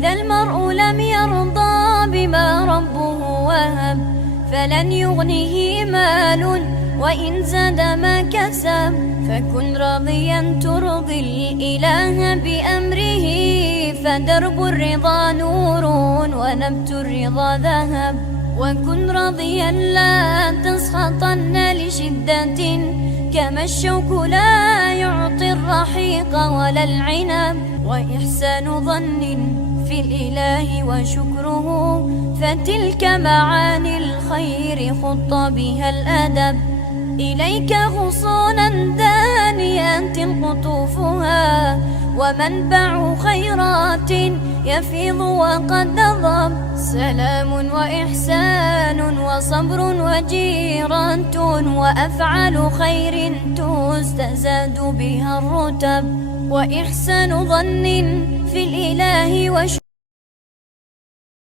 إذا المرء لم يرضى بما ربه وهب فلن يغنه مال وإن زاد ما كسب. فكن راضيا ترضي الإله بأمره، فدرب الرضا نور ونبت الرضا ذهب. وكن راضيا لا تسخطن لشدة، كما الشوك لا يعطي الرحيق ولا العنب. وإحسان ظن في الإله وشكره، فتلك معاني الخير خط بها الأدب. إليك غصونا دانيات قطوفها، ومنبع خيرات يفيض وقد ضب. سلام وإحسان وصبر وجيرة، وأفعال خير تستزاد بها الرتب. وإحسان ظن في الإله